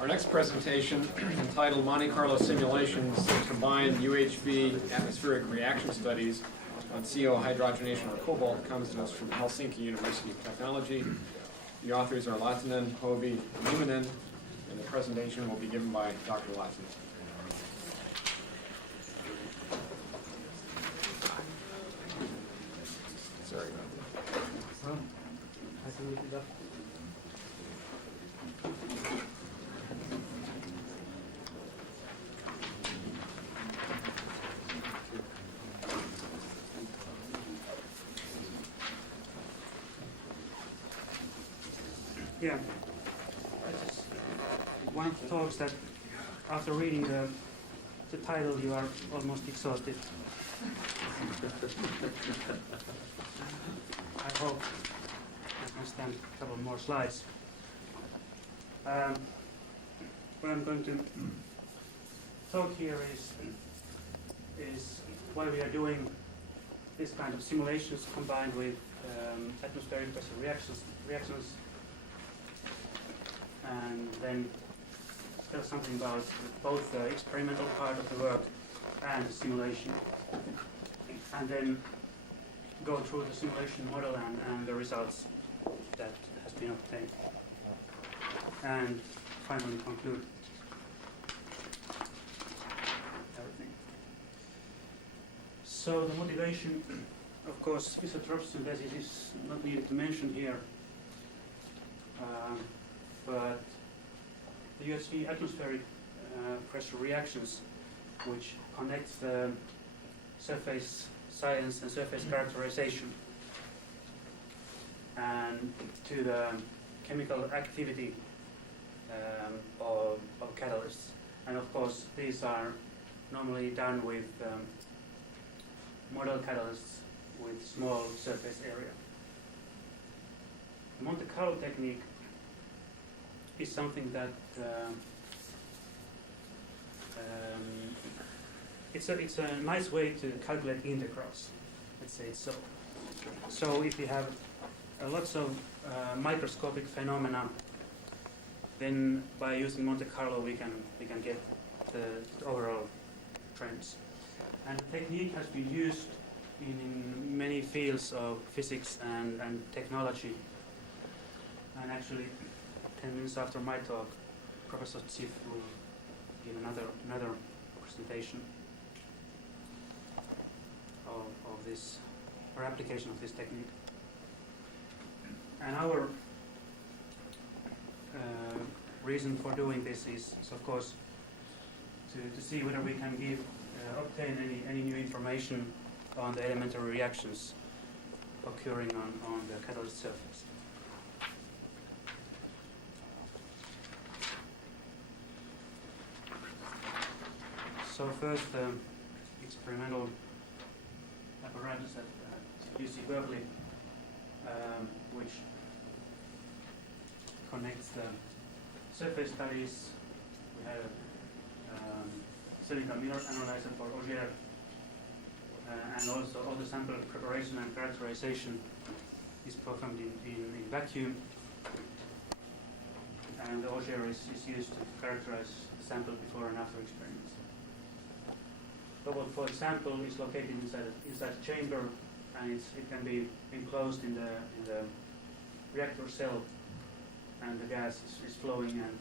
Our next presentation, entitled Monte Carlo Simulations Combined UHV Atmospheric Reaction Studies on CO hydrogenation or cobalt, comes to us from Helsinki University of Technology. The authors are Lahtinen, Hovi, and Lahtinen, and the presentation will be given by Dr. Lahtinen. Sorry about that. I can look it up. Yeah, it's one of the talks that after reading the title you are almost exhausted. I hope I can stand a couple more slides. What I'm going to talk here is why we are doing this kind of simulations combined with atmospheric pressure reactions, and then tell something about both the experimental part of the work and the simulation, and then go through the simulation model and the results that has been obtained, and finally conclude everything. So the motivation, of course, isotropic synthesis is not needed to mention here, but the UHV atmospheric pressure reactions, which connects the surface science and surface characterization and to the chemical activity of catalysts. And of course, these are normally done with model catalysts with small surface area. The Monte Carlo technique is something that it's a nice way to calculate integrals, let's say so. So if we have lots of microscopic phenomena, then by using Monte Carlo we can get the overall trends. And the technique has been used in many fields of physics and technology. And actually, 10 minutes after my talk, Professor Ziff will give another presentation of this, or application of this technique. And our reason for doing this is of course to see whether we can obtain any new information on the elementary reactions occurring on the catalyst surface. So first, the experimental apparatus at UC Berkeley, which connects the surface studies. We have a silicon mirror analyzer for Auger, and also all the sample preparation and characterization is performed in vacuum, and the Auger is used to characterize the sample before and after experiments. For example, is located inside the chamber, and it can be enclosed in the reactor cell, and the gas is flowing, and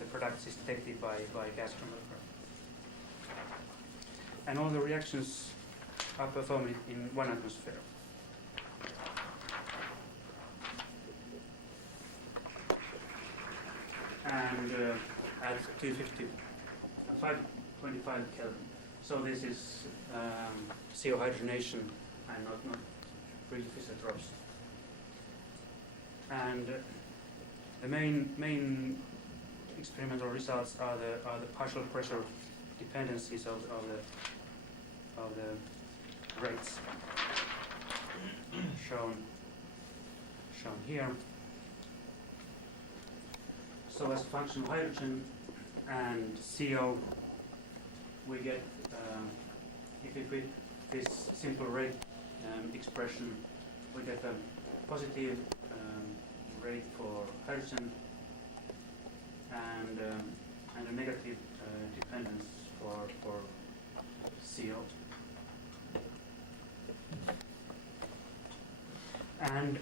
the product is detected by gas chromatograph. And all the reactions are performed in 1 atmosphere. And at 525 Kelvin. So this is CO hydrogenation and not really isotropes. And the main experimental results are the partial pressure dependencies of the rates shown here. So as a function of hydrogen and CO, we get, if we put this simple rate expression, we get a positive rate for hydrogen and a negative dependence for CO. And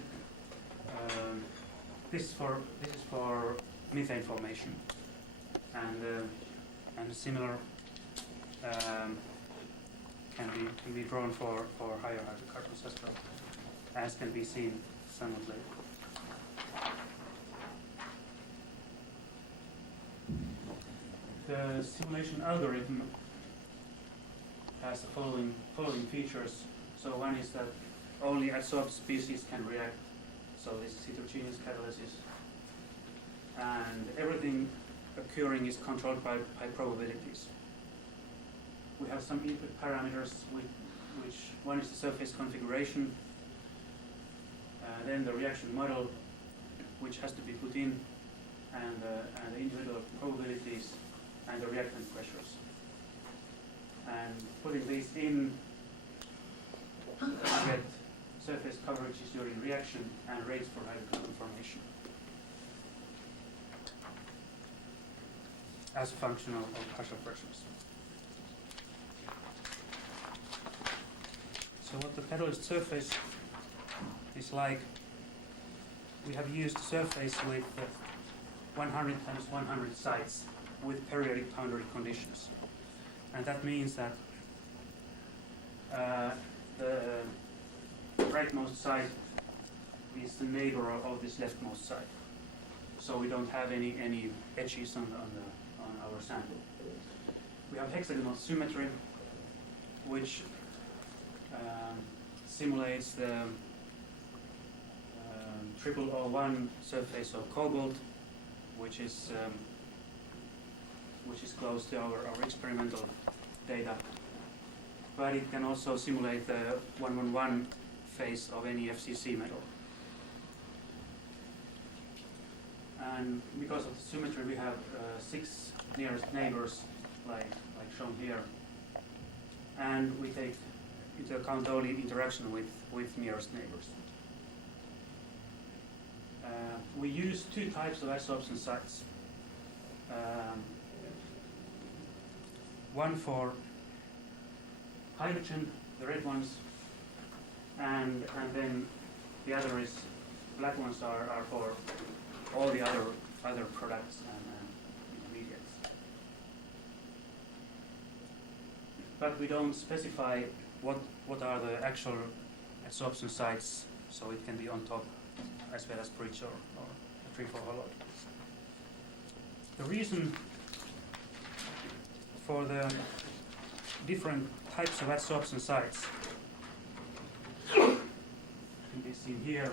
this is for methane formation, and similar can be drawn for higher hydrocarbons as well, as can be seen somewhat later. The simulation algorithm has the following features. So one is that only adsorbed species can react. So this is heterogeneous catalysis, and everything occurring is controlled by probabilities. We have some input parameters, which one is the surface configuration, then the reaction model, which has to be put in, and the individual probabilities, and the reactant pressures. And putting these in, we get surface coverages during reaction and rates for hydrocarbon formation as a function of partial pressures. So what the catalyst surface is like, we have used a surface with 100 times 100 sites with periodic boundary conditions. And that means that the rightmost side is the neighbor of this leftmost side. So we don't have any edges on our sample. We have hexagonal symmetry, which simulates the 0001 surface of cobalt, which is close to our experimental data. But it can also simulate the 111 phase of any FCC metal. And because of the symmetry, we have 6 nearest neighbors, like shown here. And we take into account only interaction with nearest neighbors. We use 2 types of adsorption sites. One for hydrogen, the red ones, and then the other is, black ones are for all the other products and intermediates. But we don't specify what are the actual adsorption sites, so it can be on top as well as bridge or free for hollow. The reason for the different types of adsorption sites can be seen here.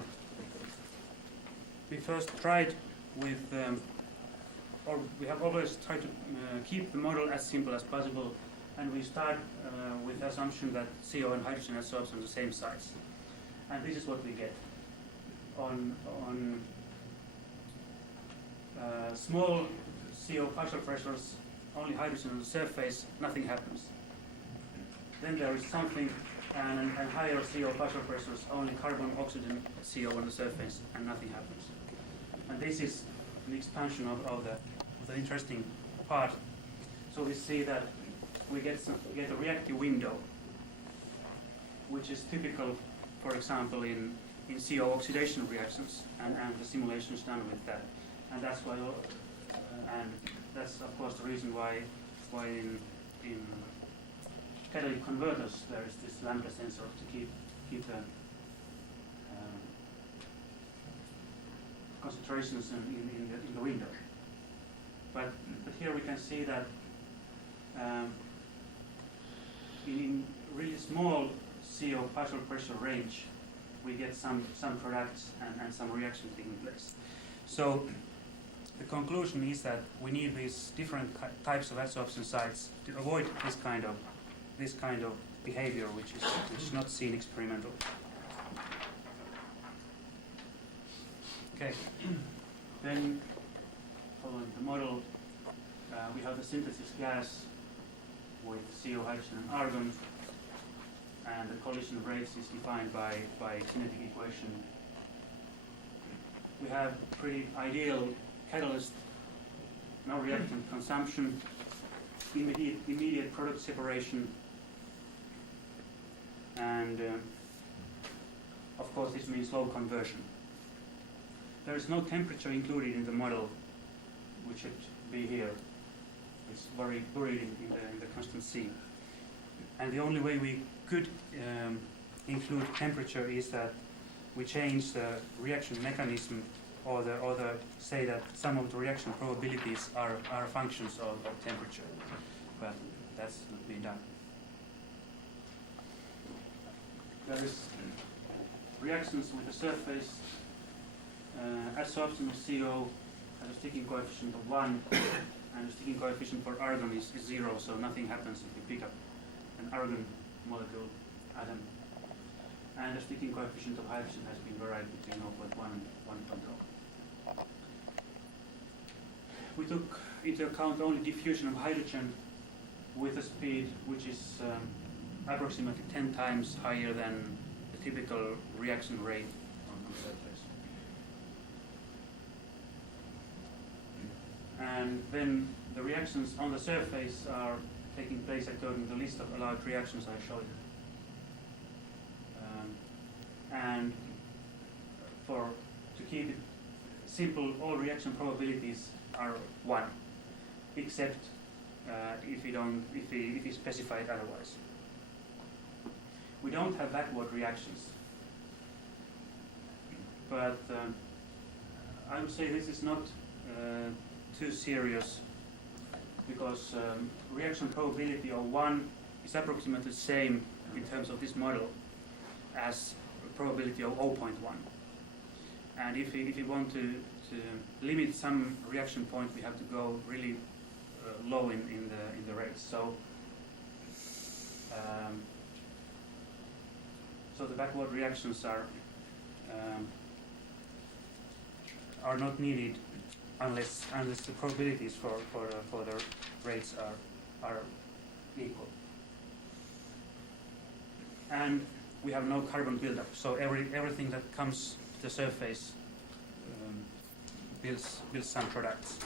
We first tried with, or we have always tried to keep the model as simple as possible, and we start with the assumption that CO and hydrogen adsorbs on the same sites. And this is what we get. On small CO partial pressures, only hydrogen on the surface, nothing happens. Then there is something, and higher CO partial pressures, only carbon, oxygen, CO on the surface, and nothing happens. And this is an expansion of the interesting part. So we see that we get a reactive window, which is typical, for example, in CO oxidation reactions, and the simulations done with that. And that's why, and that's of course the reason why in catalytic converters there is this lambda sensor to keep the concentrations in the window. But here we can see that in really small CO partial pressure range, we get some products and some reaction taking place. So the conclusion is that we need these different types of adsorption sites to avoid this kind of behavior, which is not seen experimentally. Okay. Then, following the model, we have the synthesis gas with CO, hydrogen, and argon, and the collision rates is defined by kinetic equation. We have pretty ideal catalyst no reactant consumption, immediate product separation, and of course this means low conversion. There is no temperature included in the model, which should be here. It's very buried in the constant C. And the only way we could include temperature is that we change the reaction mechanism, or say that some of the reaction probabilities are functions of temperature, but that's not been done. There is reactions with the surface, adsorption of CO has a sticking coefficient of 1, and the sticking coefficient for argon is 0, so nothing happens if you pick up an argon molecule atom. And the sticking coefficient of hydrogen has been varied between 0.1 and 1.0. We took into account only diffusion of hydrogen with a speed which is approximately 10 times higher than the typical reaction rate on the surface. And then the reactions on the surface are taking place according to the list of allowed reactions I showed you. And to keep it simple, all reaction probabilities are 1, except if we specify it otherwise. We don't have backward reactions, but I would say this is not too serious, because reaction probability of 1 is approximately the same in terms of this model as probability of 0.1. And if we want to limit some reaction point, we have to go really low in the rates. So so the backward reactions are not needed unless the probabilities for the rates are equal. And we have no carbon buildup, so everything that comes to the surface builds some products.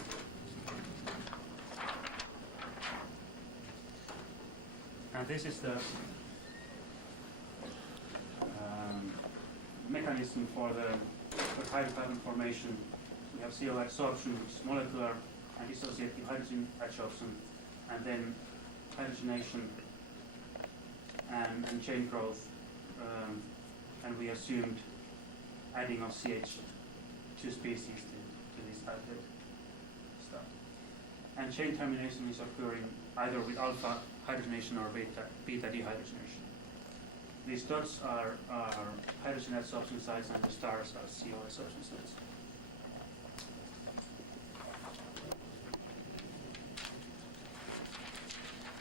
And this is the mechanism for hydrocarbon formation. We have CO adsorption, which is molecular, and dissociative hydrogen adsorption, and then hydrogenation and chain growth. And we assumed adding of CH2 species to this alkyl stuff. And chain termination is occurring either with alpha hydrogenation or beta dehydrogenation. These dots are hydrogen adsorption sites, and the stars are CO adsorption sites.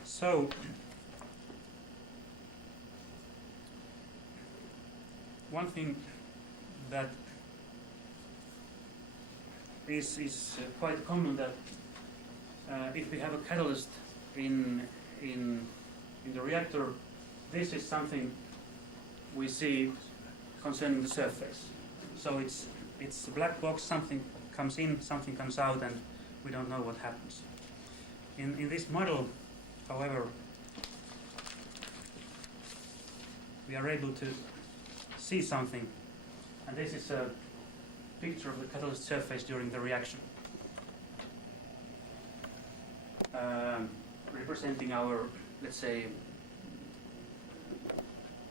So one thing that is quite common, that if we have a catalyst in the reactor, this is something we see concerning the surface. So it's a black box. Something comes in, something comes out, and we don't know what happens. In this model, however, we are able to see something, and this is a picture of the catalyst surface during the reaction, representing our, let's say,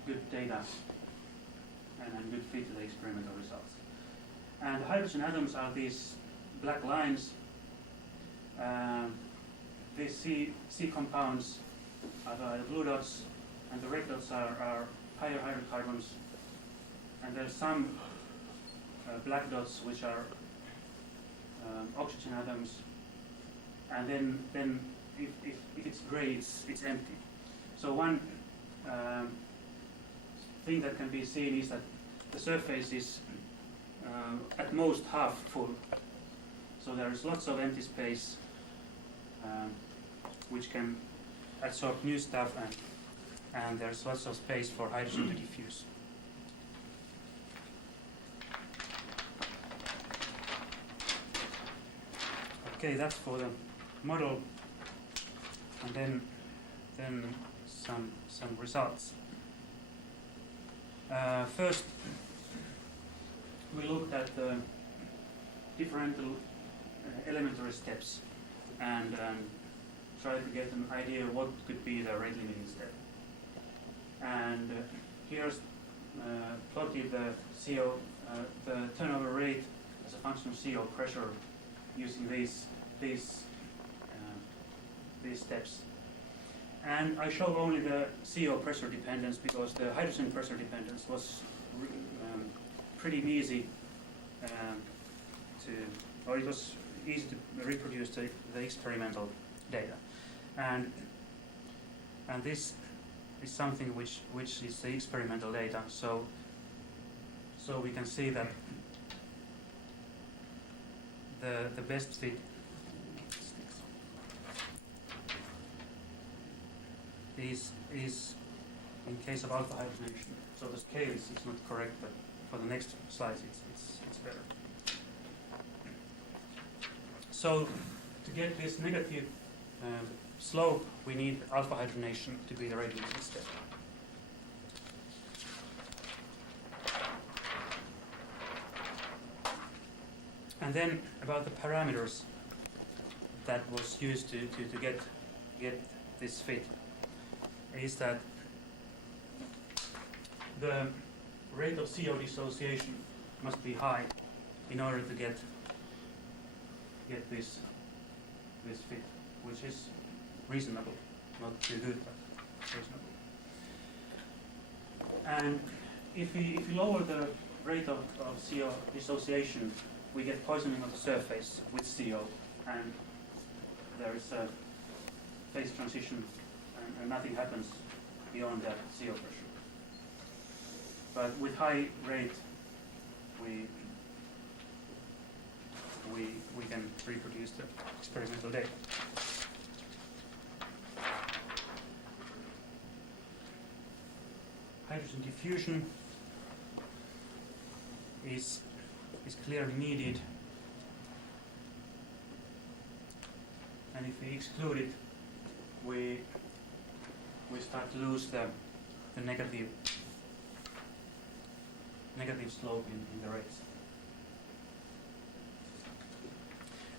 good data and good fit to the experimental results. And the hydrogen atoms are these black lines. These C compounds are the blue dots, and the red dots are higher hydrocarbons. And there's some black dots which are oxygen atoms. And then if it's gray, it's empty. So one thing that can be seen is that the surface is at most half full. So there is lots of empty space which can absorb new stuff, and there's lots of space for hydrogen to diffuse. Okay, that's for the model, and then some results. First, we looked at the differential elementary steps and tried to get an idea of what could be the rate limiting step. And here's plotted the CO, the turnover rate as a function of CO pressure using these steps. And I show only the CO pressure dependence because the hydrogen pressure dependence was pretty easy or it was easy to reproduce the experimental data. And this is something which is the experimental data. So we can see that the best fit is in case of alpha hydrogenation. So the scale is not correct, but for the next slides it's better. So to get this negative slope, we need alpha hydrogenation to be the rate limiting step. And then about the parameters that was used to get this fit is that the rate of CO dissociation must be high in order to get this fit, which is reasonable, not too good, but reasonable. And if we lower the rate of CO dissociation, we get poisoning of the surface with CO, and there is a phase transition, and nothing happens beyond that CO pressure. But with high rate, we can reproduce the experimental data. Hydrogen diffusion is clearly needed, and if we exclude it, we start to lose the negative slope in the rates.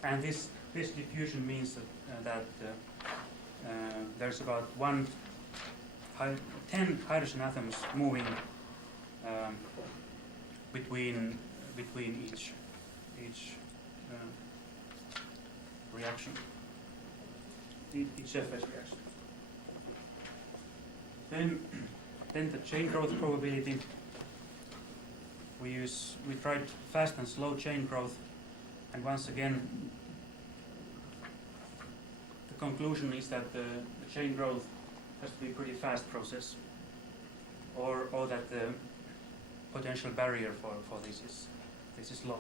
And this diffusion means that there's about 10 hydrogen atoms moving between each reaction, each surface reaction. Then the chain growth probability. We tried fast and slow chain growth, and once again the conclusion is that the chain growth has to be a pretty fast process, or that the potential barrier for this is low.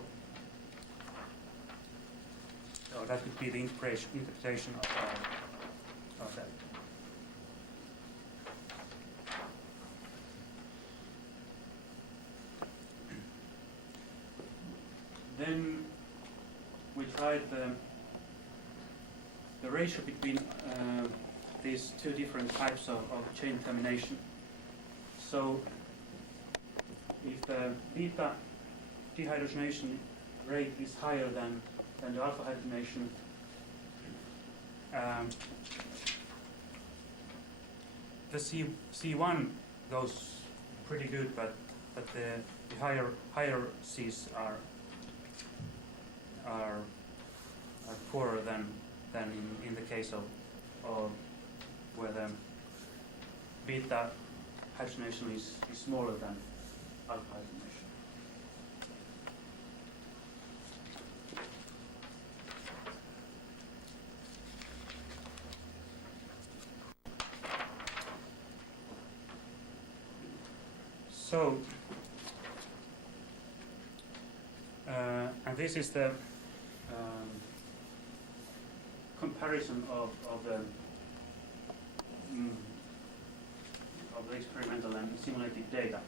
So that would be the interpretation of that. Then we tried the ratio between these two different types of chain termination. So if the beta dehydrogenation rate is higher than the alpha hydrogenation, the C1 goes pretty good, but the higher C's are poorer than in the case of where the beta hydrogenation is smaller than alpha hydrogenation. So, and this is the comparison of the experimental and simulated data.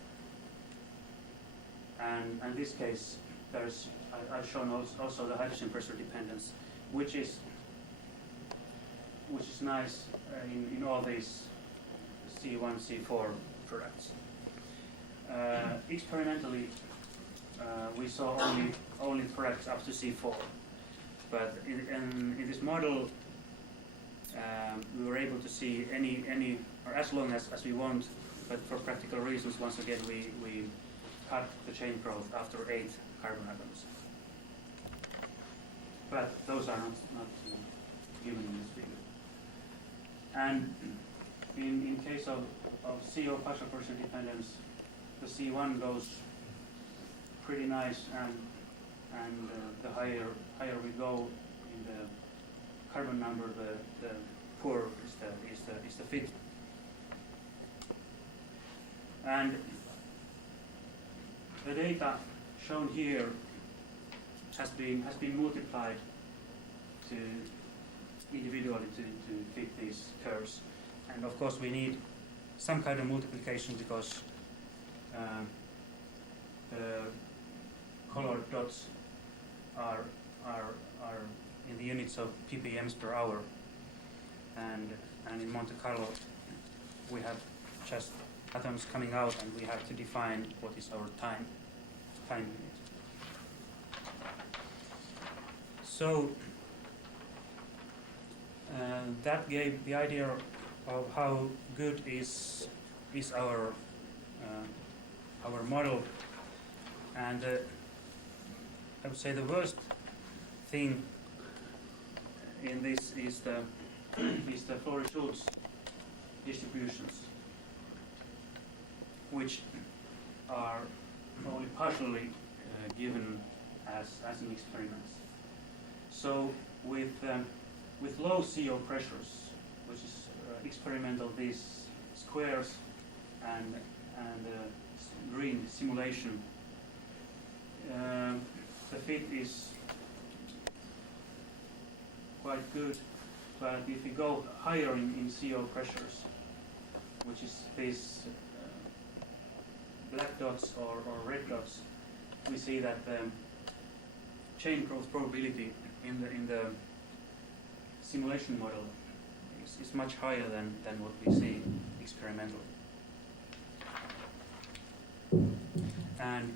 And in this case, I've shown also the hydrogen pressure dependence, which is nice in all these C1, C4 products. Experimentally, we saw only products up to C4, but in this model, we were able to see any or as long as we want, but for practical reasons, once again, we cut the chain growth after 8 carbon atoms. But those are not given in this figure. And in case of CO partial pressure dependence, the C1 goes pretty nice, and the higher we go in the carbon number, the poorer is the fit. And the data shown here has been multiplied to individually to fit these curves. And of course we need some kind of multiplication because the colored dots are in the units of ppms per hour, and in Monte Carlo we have just atoms coming out, and we have to define what is our time unit. So that gave the idea of how good is our model, and I would say the worst thing in this is the Florey-Schultz distributions, which are only partially given as in experiments. So with low CO pressures, which is experimental, these squares and green simulation, the fit is quite good. But if you go higher in CO pressures, which is these black dots or red dots, we see that the chain growth probability in the simulation model is much higher than what we see experimentally. And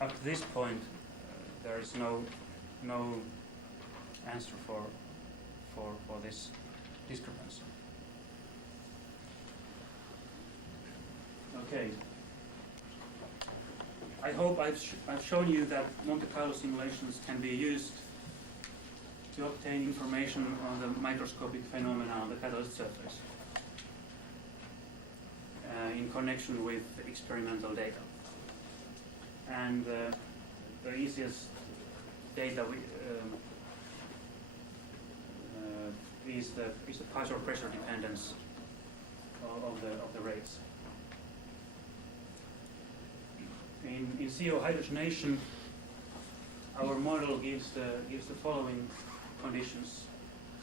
up to this point, there is no answer for this discrepancy. Okay. I hope I've shown you that Monte Carlo simulations can be used to obtain information on the microscopic phenomena on the catalyst surface in connection with experimental data. And the easiest data is the partial pressure dependence of the rates. In CO hydrogenation, our model gives the following conditions.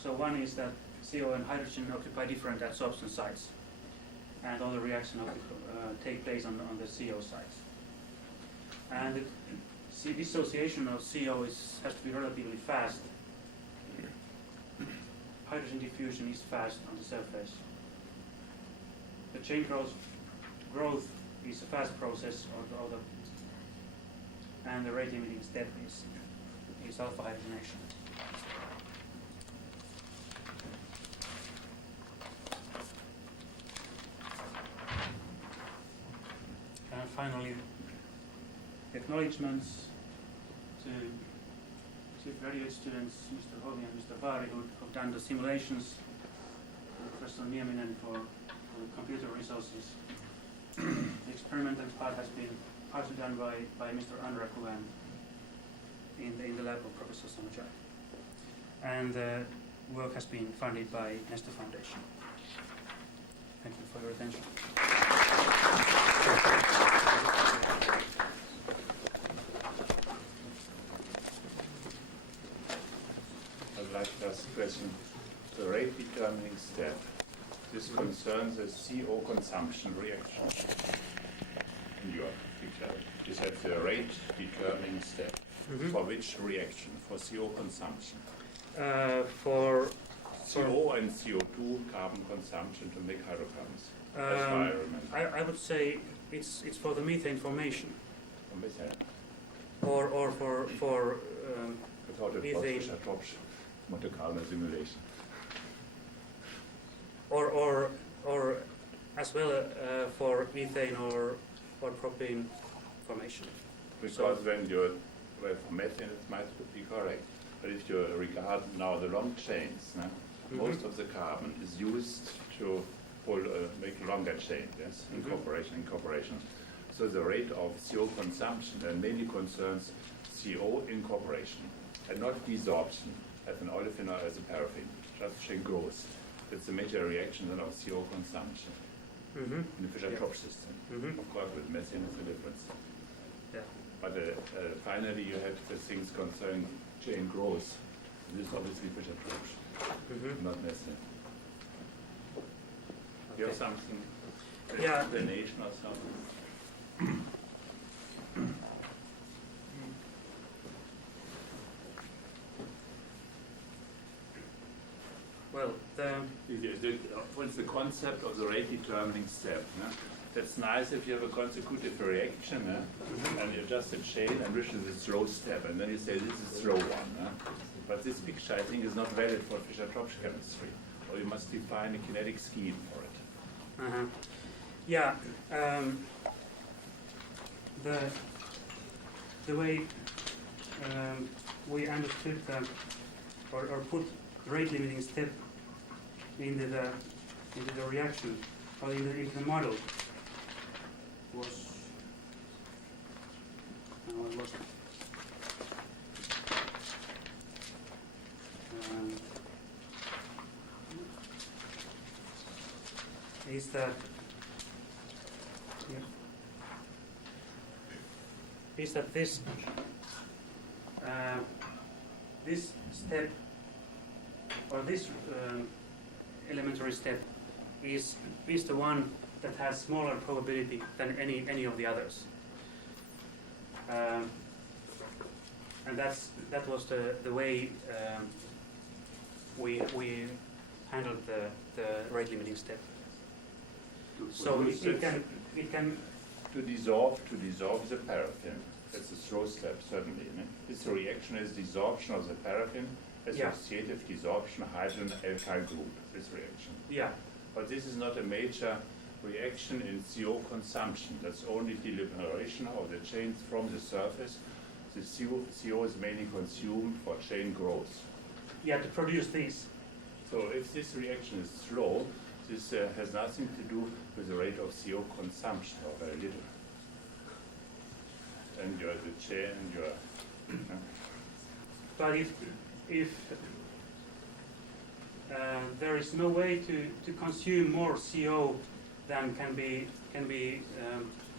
So one is that CO and hydrogen occupy different adsorption sites, and all the reaction take place on the CO sites. And the dissociation of CO has to be relatively fast. Hydrogen diffusion is fast on the surface. The chain growth is a fast process, and the rate limiting step is alpha hydrogenation. And finally, acknowledgements to graduate students, Mr. Hovi and Mr. Vaari, who have done the simulations, and Professor Nieminen for the computer resources. The experimental part has been partly done by Mr. Andraku and in the lab of Professor Samajai. And the work has been funded by Nestor Foundation. Thank you for your attention. I'd like to ask a question. The rate determining step. This concerns the CO consumption reaction in your picture. Is that the rate determining step? For which reaction? For CO consumption. For CO and CO2 carbon consumption to make hydrocarbons. As far as I remember. I would say it's for the methane formation, For methane. or for I thought it was methane. Fischer-Tropsch Monte Carlo simulation. or as well for methane or propane formation. Because when you well, for methane it might be correct, but if you regard now the long chains, most of the carbon is used to make longer chain, yes, incorporation. So the rate of CO consumption mainly concerns CO incorporation and not desorption as an olefin or as a paraffin, just chain growth. It's a major reaction then of CO consumption in the Fischer-Tropsch system. Of course, with methane is a difference. Yeah. But finally, you have the things concerning chain growth. This is obviously Fischer-Tropsch, not methane. You have something, Yeah. explanation or something? Well, What's the concept of the rate determining step? That's nice if you have a consecutive reaction and you adjust the chain and which is a slow step, and then you say this is a slow one. But this picture, I think, is not valid for Fischer-Tropsch chemistry, or you must define a kinetic scheme for it. yeah, the way we understood or put rate limiting step into the reaction or into the model was I lost it. Is that this this step or this elementary step is the one that has smaller probability than any of the others, and that was the way we handled the rate limiting step. So it can To dissolve the paraffin. That's a slow step, certainly. This reaction is desorption of the paraffin associated with desorption of hydrogen alkyl group, this reaction. Yeah. But this is not a major reaction in CO consumption. That's only deliberation of the chains from the surface. The CO is mainly consumed for chain growth. Yeah, to produce these. So if this reaction is slow, this has nothing to do with the rate of CO consumption, or very little. And the chain, But if there is no way to consume more CO than can be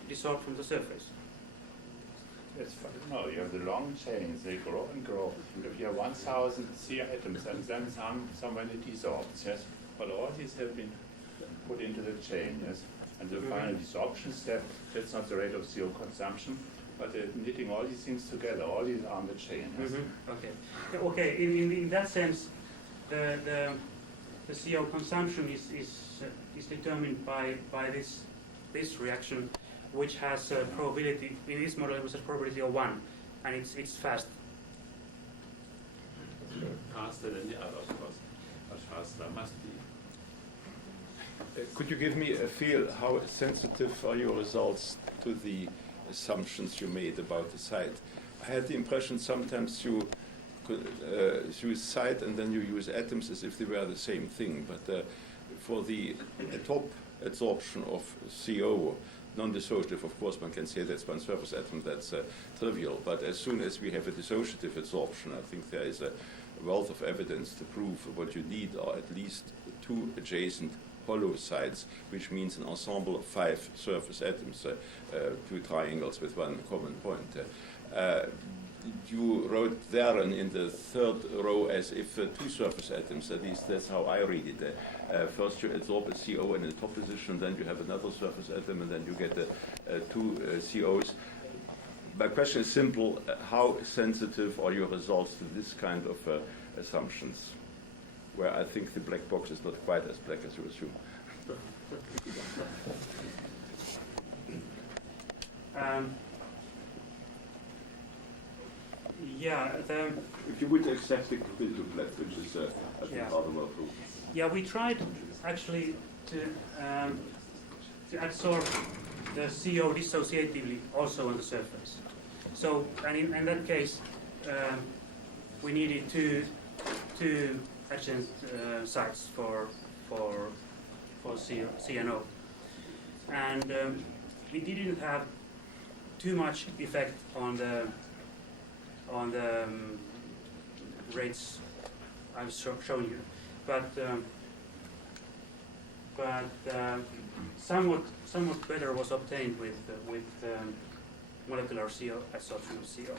dissolved from the surface. it's no, you have the long chains, they grow and grow. If you have 1,000 CO atoms, and then somewhere it dissolves, yes? But all these have been put into the chain, yes? And the final desorption step, that's not the rate of CO consumption, but knitting all these things together, all these are on the chain, yes? Okay. Okay. In that sense, the CO consumption is determined by this reaction, which has a probability. In this model, it was a probability of 1, and it's fast. Faster than the others, of course. Much faster must be. Could you give me a feel how sensitive are your results to the assumptions you made about the site? I had the impression sometimes you could use site and then you use atoms as if they were the same thing, but for the top adsorption of CO, non-dissociative, of course, one can say that's one surface atom, that's trivial, but as soon as we have a dissociative adsorption, I think there is a wealth of evidence to prove what you need are at least 2 adjacent hollow sites, which means an ensemble of 5 surface atoms, 2 triangles with 1 common point. You wrote there in the 3rd row as if 2 surface atoms, at least that's how I read it. First you adsorb a CO in the top position, then you have another surface atom, and then you get 2 COs. My question is simple. How sensitive are your results to this kind of assumptions, where I think the black box is not quite as black as you assume? Yeah, If you would accept the critical black, which is I think Yeah. rather well proven. yeah, we tried actually to absorb the CO dissociatively also on the surface. So, and in that case, we needed two action sites for CNO, and we didn't have too much effect on the rates I've shown you, but somewhat better was obtained with molecular CO absorption of CO.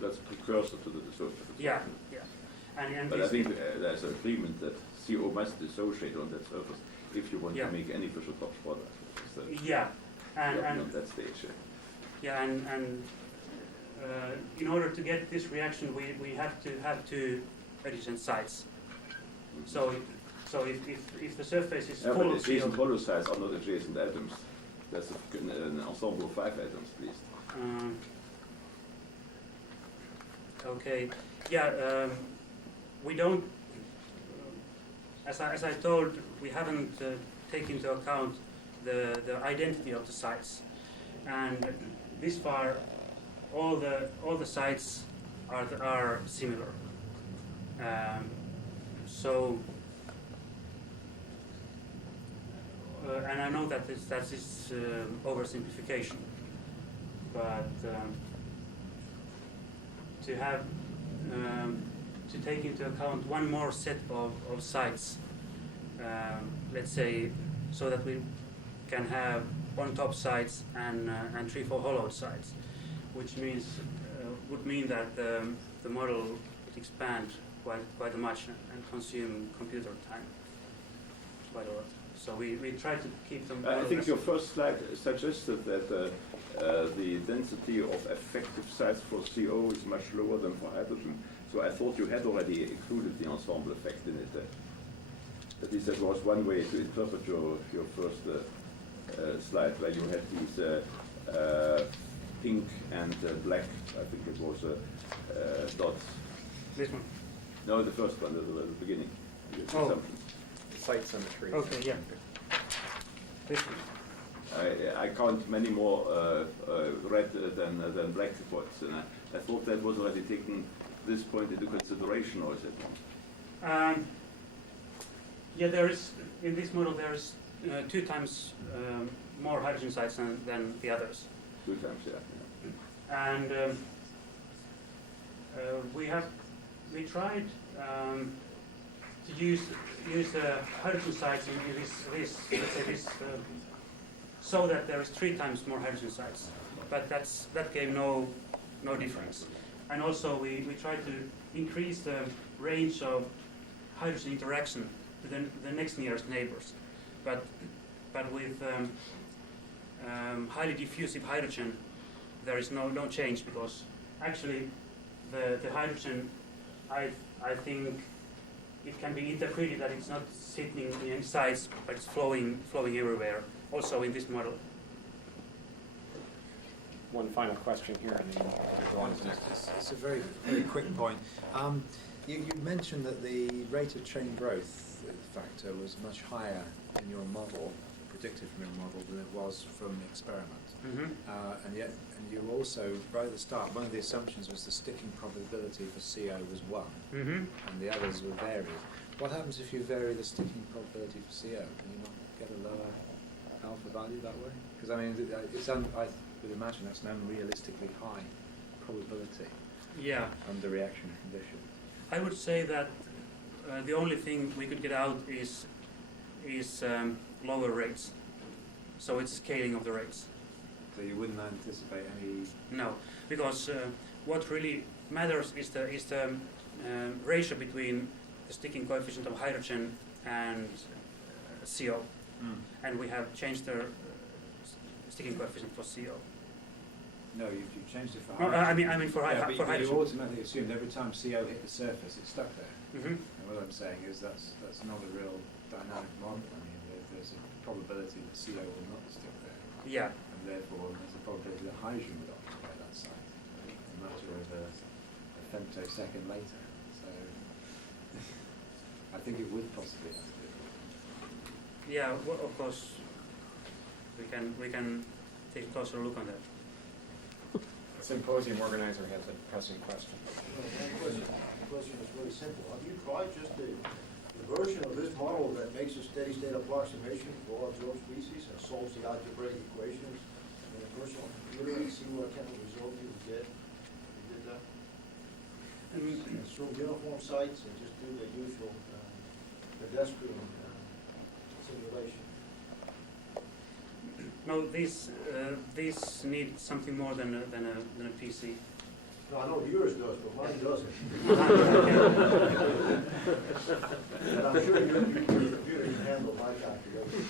That's a precursor to the dissociative. Yeah, yeah. And But I this, think there's an agreement that CO must dissociate on that surface if you want Yeah. to make any Fischer-Tropsch product. So yeah, you're and on that stage. yeah, and in order to get this reaction, we have to have two adjacent sites. So if the surface is Yeah, full but of adjacent CO, holocytes are not adjacent atoms. That's an ensemble of 5 atoms, at least. okay, yeah, we don't. As I told, we haven't taken into account the identity of the sites, and this far, all the sites are similar. So, and I know that is oversimplification, but to have to take into account one more set of sites, let's say, so that we can have on-top sites and 3-4 hollow sites, which means would mean that the model would expand quite much and consume computer time quite a lot. So we try to keep them. I think your first slide suggested that the density of effective sites for CO is much lower than for hydrogen. So I thought you had already included the ensemble effect in it. At least that was one way to interpret your first slide, where you had these pink and black, I think it was dots. This one. No, the first one, the beginning. The Oh. assumptions. Site symmetry. Okay, yeah. This one. I count many more red than black spots, and I thought that was already taken this point into consideration, or is it not? Yeah, there is in this model there is 2 times more hydrogen sites than the others, 2 times, yeah. and we tried to use the hydrogen sites in this let's say this so that there is 3 times more hydrogen sites, but that gave no difference. And also we tried to increase the range of hydrogen interaction to the next nearest neighbors, but with highly diffusive hydrogen there is no change, because actually the hydrogen, I think it can be interpreted that it's not sitting in sites but it's flowing everywhere, also in this model. One final question here, and then we'll go on to It's a very, very quick point. You mentioned that the rate of chain growth factor was much higher in your model, predicted from your model, than it was from the experiment. Mm-hmm. And you also, right at the start, one of the assumptions was the sticking probability for CO was 1, Mm-hmm. and the others were varied. What happens if you vary the sticking probability for CO? Can you not get a lower alpha value that way? Because I mean, I would imagine that's an unrealistically high probability Yeah, under reaction conditions. I would say that the only thing we could get out is lower rates. So it's scaling of the rates. So you wouldn't anticipate any. No, because what really matters is the ratio between the sticking coefficient of hydrogen and CO, and we have changed the sticking coefficient for CO. No, you've changed it for Oh, hydrogen. I mean for, Yeah, for but you hydrogen. automatically assumed every time CO hit the surface, it's stuck there. Mhm. And what I'm saying is that's not a real dynamic model. I mean, there's a probability that CO will not stick there, Yeah. and therefore there's a probability that hydrogen would occupy that site a matter of a femtosecond later. So I think it would possibly have to be. Yeah, well, of course, we can take a closer look on that. The symposium organizer has a pressing question. The question is really simple. Have you tried just the version of this model that makes a steady state approximation for all observed species and solves the algebraic equations in a personal computer and see what kind of result you would get? You did that? Assume uniform sites and just do the usual pedestrian simulation. No, these need something more than a PC. No, I know yours does, but mine doesn't. And I'm sure your computer can handle my calculations.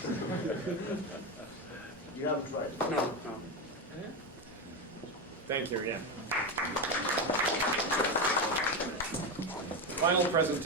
You haven't tried it? No. Thank you, yeah. Final presentation.